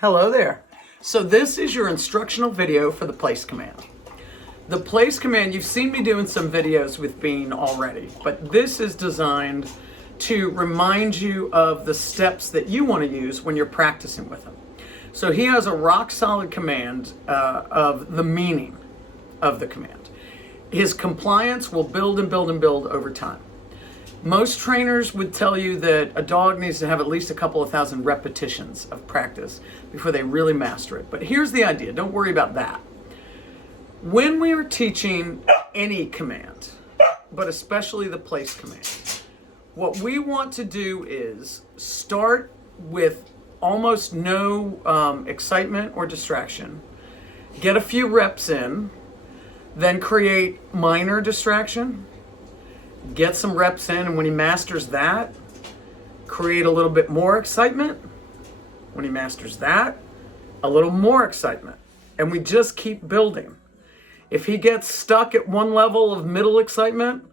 Hello there. So this is your instructional video for the place command. The place command, you've seen me doing some videos with Bean already, but this is designed to remind you of the steps that you want to use when you're practicing with him. So he has a rock solid command of the meaning of the command. His compliance will build and build and build over time. Most trainers would tell you that a dog needs to have at least a couple of thousand repetitions of practice before they really master it. But here's the idea, don't worry about that. When we are teaching any command, but especially the place command, what we want to do is start with almost no excitement or distraction, get a few reps in, then create minor distraction, get some reps in, and when he masters that, create a little bit more excitement. When he masters that, a little more excitement. And we just keep building. If he gets stuck at one level of middle excitement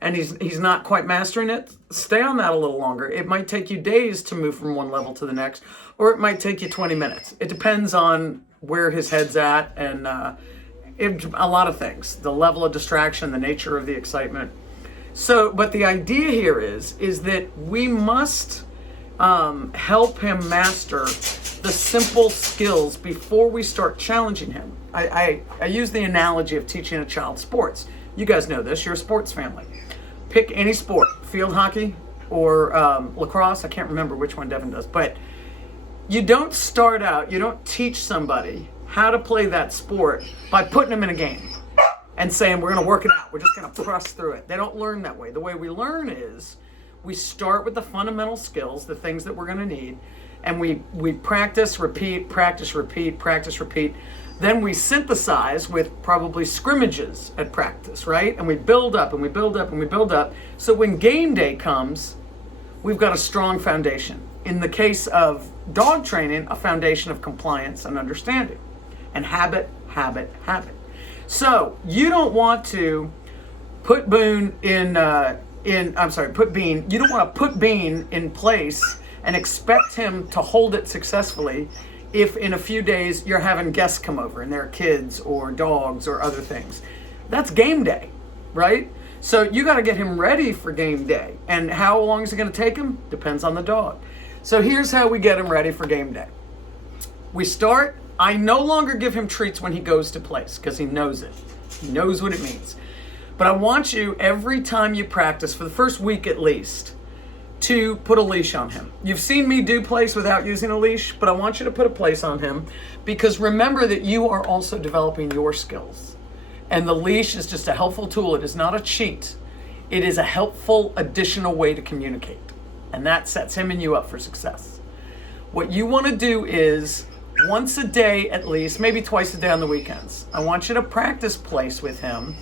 and he's not quite mastering it, stay on that a little longer. It might take you days to move from one level to the next, or it might take you 20 minutes. It depends on where his head's at and a lot of things. The level of distraction, the nature of the excitement. So, but the idea here is that we must help him master the simple skills before we start challenging him. I use the analogy of teaching a child sports. You guys know this, you're a sports family. Pick any sport, field hockey or lacrosse, I can't remember which one Devin does, but you don't start out, you don't teach somebody how to play that sport by putting them in a game and saying, we're going to work it out. We're just going to press through it. They don't learn that way. The way we learn is we start with the fundamental skills, the things that we're going to need, and we practice, repeat, practice, repeat, practice, repeat. Then we synthesize with probably scrimmages at practice, right? And we build up and we build up and we build up. So when game day comes, we've got a strong foundation. In the case of dog training, a foundation of compliance and understanding and habit, habit, habit. So you don't want to put Bean you don't want to put Bean in place and expect him to hold it successfully if in a few days you're having guests come over and they're kids or dogs or other things. That's game day, right? So you got to get him ready for game day. And how long is it going to take him? Depends on the dog. So here's how we get him ready for game day. We start. I no longer give him treats when he goes to place because he knows it. He knows what it means. But I want you, every time you practice, for the first week at least, to put a leash on him. You've seen me do place without using a leash, but I want you to put a place on him because remember that you are also developing your skills. And the leash is just a helpful tool. It is not a cheat. It is a helpful additional way to communicate. And that sets him and you up for success. What you want to do is once a day at least, maybe twice a day on the weekends. I want you to practice place with him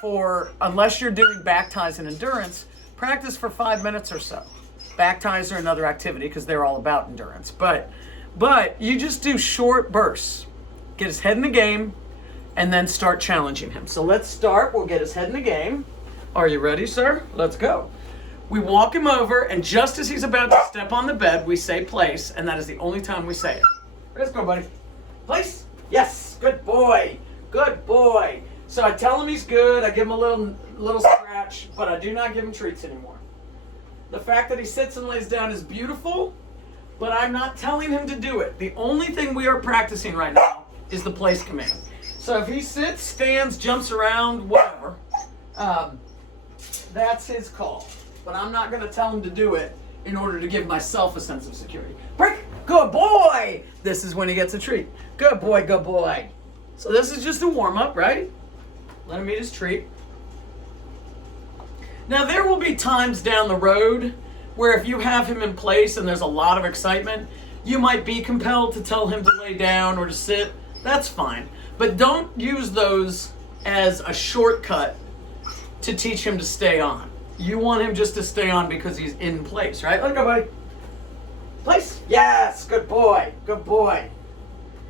for, unless you're doing back ties and endurance, practice for 5 minutes or so. Back ties are another activity because they're all about endurance. But you just do short bursts. Get his head in the game and then start challenging him. So let's start. We'll get his head in the game. Are you ready, sir? Let's go. We walk him over and just as he's about to step on the bed, we say place, and that is the only time we say it. Let's go, buddy. Place? Yes. Good boy. Good boy. So I tell him he's good. I give him a little scratch, but I do not give him treats anymore. The fact that he sits and lays down is beautiful, but I'm not telling him to do it. The only thing we are practicing right now is the place command. So if he sits, stands, jumps around, whatever, that's his call. But I'm not going to tell him to do it in order to give myself a sense of security. Break! Good boy! This is when he gets a treat. Good boy, good boy. So this is just a warm-up, right? Let him eat his treat. Now there will be times down the road where if you have him in place and there's a lot of excitement, you might be compelled to tell him to lay down or to sit. That's fine. But don't use those as a shortcut to teach him to stay on. You want him just to stay on because he's in place, right? Let's go, buddy. Place? Yes, good boy, good boy.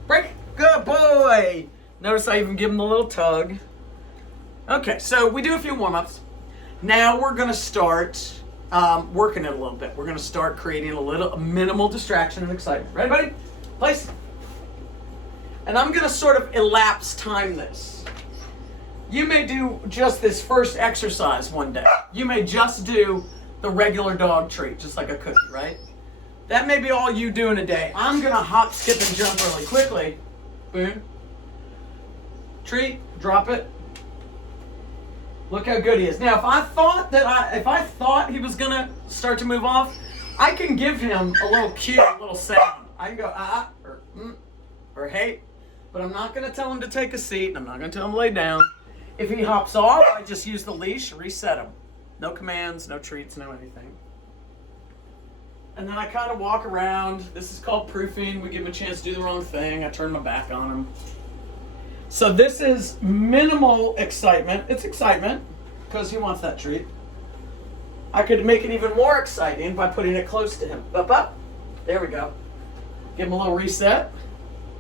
Break, good boy. Notice I even give him a little tug. Okay, so we do a few warm-ups. Now we're gonna start working it a little bit. We're gonna start creating a minimal distraction and excitement. Ready, buddy? Place. And I'm going to sort of elapse time this. You may do just this first exercise one day. You may just do the regular dog treat, just like a cookie, right? That may be all you do in a day. I'm going to hop, skip, and jump really quickly. Boom. Treat, drop it. Look how good he is. Now, if I thought he was going to start to move off, I can give him a little cue, a little sound. I can go, or hey, but I'm not going to tell him to take a seat, and I'm not going to tell him to lay down. If he hops off, I just use the leash, reset him. No commands, no treats, no anything. And then I kind of walk around. This is called proofing. We give him a chance to do the wrong thing. I turn my back on him. So this is minimal excitement. It's excitement because he wants that treat. I could make it even more exciting by putting it close to him. Up. There we go. Give him a little reset.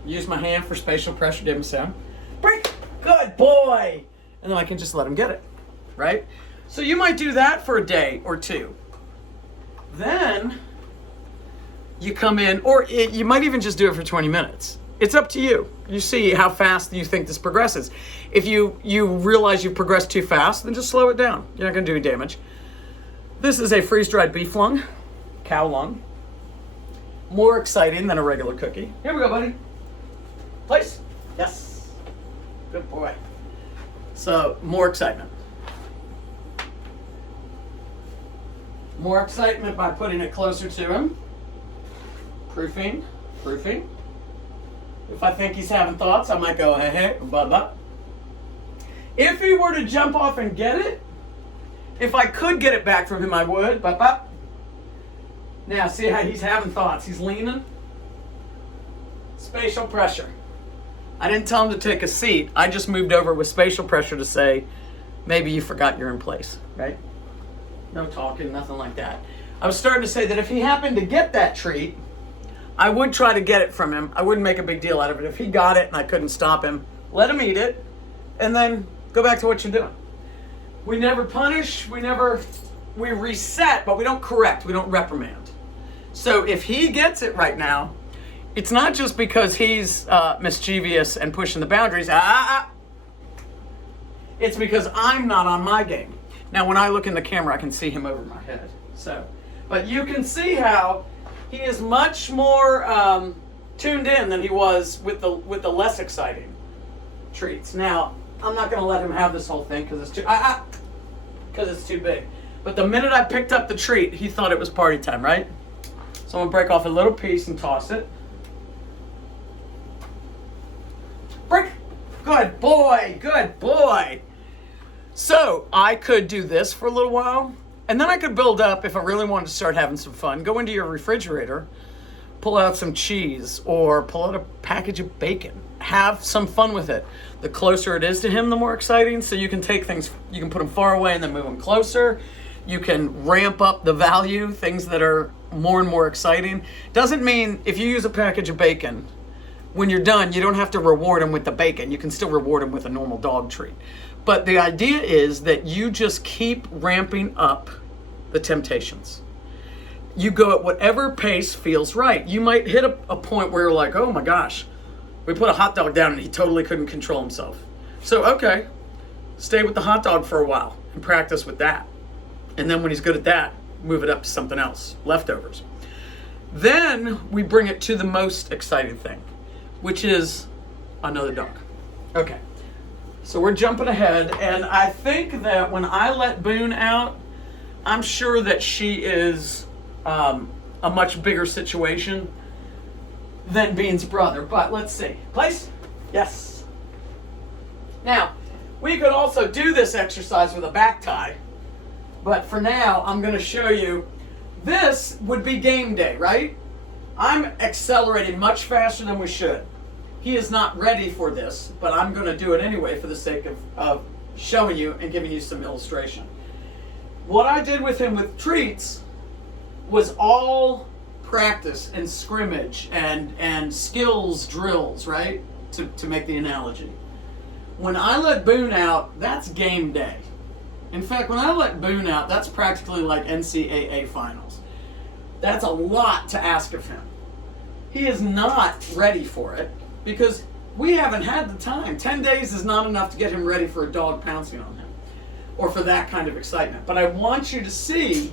Use my hand for spatial pressure. Give him a sound. Break. Good boy. And then I can just let him get it. Right? So you might do that for a day or two. Then you come in, or you might even just do it for 20 minutes. It's up to you. You see how fast you think this progresses. If you realize you've progressed too fast, then just slow it down. You're not going to do any damage. This is a freeze-dried beef lung, cow lung. More exciting than a regular cookie. Here we go, buddy. Place. Yes. Good boy. So, more excitement. More excitement by putting it closer to him. Proofing. If I think he's having thoughts, I might go, hey, blah. If he were to jump off and get it, if I could get it back from him, I would. Blah. Now, see how he's having thoughts. He's leaning. Spatial pressure. I didn't tell him to take a seat. I just moved over with spatial pressure to say, maybe you forgot you're in place, right? No talking, nothing like that. I was starting to say that if he happened to get that treat, I would try to get it from him. I wouldn't make a big deal out of it. If he got it and I couldn't stop him, let him eat it, and then go back to what you're doing. We never punish, we reset, but we don't correct, we don't reprimand. So if he gets it right now, it's not just because he's mischievous and pushing the boundaries. It's because I'm not on my game. Now, when I look in the camera, I can see him over my head. But you can see how he is much more tuned in than he was with the less exciting treats. Now, I'm not going to let him have this whole thing because it's too big. But the minute I picked up the treat, he thought it was party time, right? So I'm going to break off a little piece and toss it. Break. Good boy. So I could do this for a little while, and then I could build up, if I really wanted to start having some fun, go into your refrigerator, pull out some cheese, or pull out a package of bacon. Have some fun with it. The closer it is to him, the more exciting. So you can take things, you can put them far away and then move them closer. You can ramp up the value, things that are more and more exciting. Doesn't mean if you use a package of bacon, when you're done, you don't have to reward him with the bacon. You can still reward him with a normal dog treat. But the idea is that you just keep ramping up the temptations. You go at whatever pace feels right. You might hit a point where you're like, oh my gosh, we put a hot dog down and he totally couldn't control himself. So, okay, stay with the hot dog for a while and practice with that. And then when he's good at that, move it up to something else, leftovers. Then we bring it to the most exciting thing, which is another dog. Okay, so we're jumping ahead, and I think that when I let Boone out, I'm sure that she is a much bigger situation than Bean's brother, but let's see. Place? Yes. Now, we could also do this exercise with a back tie, but for now, I'm going to show you. This would be game day, right? I'm accelerating much faster than we should. He is not ready for this, but I'm going to do it anyway for the sake of showing you and giving you some illustration. What I did with him with treats was all practice and scrimmage and skills drills, right? To make the analogy. When I let Boone out, that's game day. In fact, when I let Boone out, that's practically like NCAA finals. That's a lot to ask of him. He is not ready for it because we haven't had the time. 10 days is not enough to get him ready for a dog pouncing on him or for that kind of excitement. But I want you to see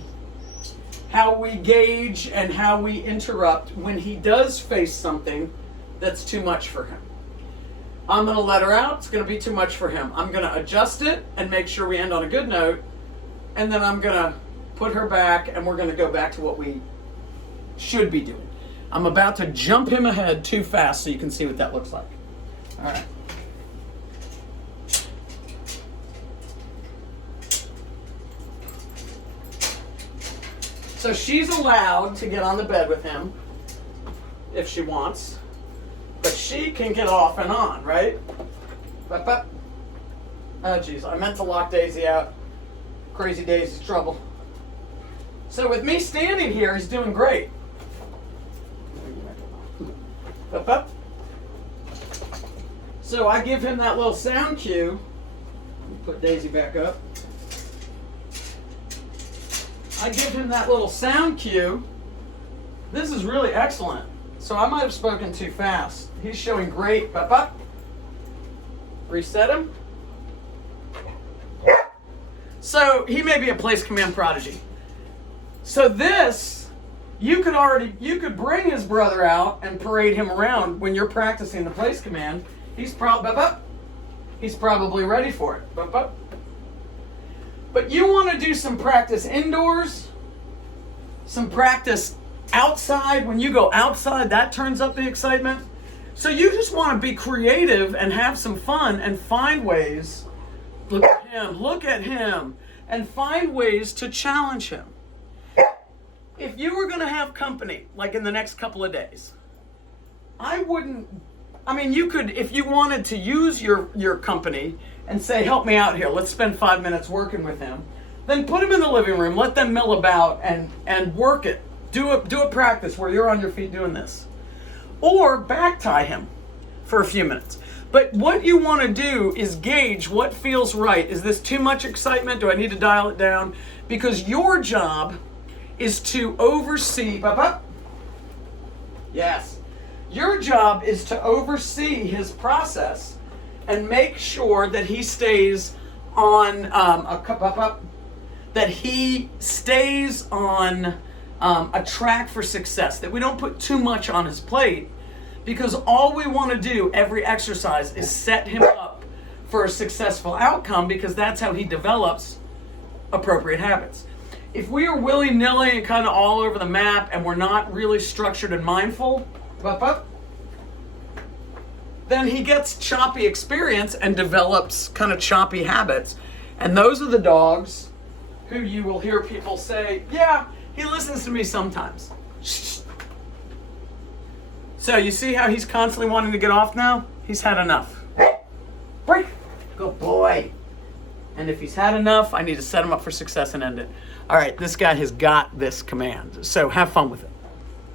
how we gauge and how we interrupt when he does face something that's too much for him. I'm going to let her out. It's going to be too much for him. I'm going to adjust it and make sure we end on a good note. And then I'm going to put her back and we're going to go back to what we should be doing. I'm about to jump him ahead too fast so you can see what that looks like. All right. So she's allowed to get on the bed with him if she wants, but she can get off and on, right? Oh, geez, I meant to lock Daisy out. Crazy Daisy's trouble. So with me standing here, he's doing great. So I give him that little sound cue. Put Daisy back up. I give him that little sound cue. This is really excellent. So I might have spoken too fast. He's showing great. Reset him. So he may be a place command prodigy. So this, you could bring his brother out and parade him around when you're practicing the place command. He's probably ready for it. But you want to do some practice indoors, some practice outside. When you go outside, that turns up the excitement. So you just want to be creative and have some fun and find ways. Look at him, and find ways to challenge him. If you were going to have company, like in the next couple of days, you could, if you wanted to use your company and say, help me out here, let's spend 5 minutes working with him, then put him in the living room, let them mill about and work it. Do a practice where you're on your feet doing this. Or back tie him for a few minutes. But what you want to do is gauge what feels right. Is this too much excitement? Do I need to dial it down? Because your job is to oversee. Yes. Your job is to oversee his process and make sure that he stays on a track for success, that we don't put too much on his plate, because all we want to do every exercise is set him up for a successful outcome, because that's how he develops appropriate habits. If we are willy-nilly and kind of all over the map and we're not really structured and mindful, then he gets choppy experience and develops kind of choppy habits. And those are the dogs who you will hear people say, yeah, he listens to me sometimes. So you see how he's constantly wanting to get off now? He's had enough. Break. Good boy. And if he's had enough, I need to set him up for success and end it. All right, this guy has got this command. So have fun with it.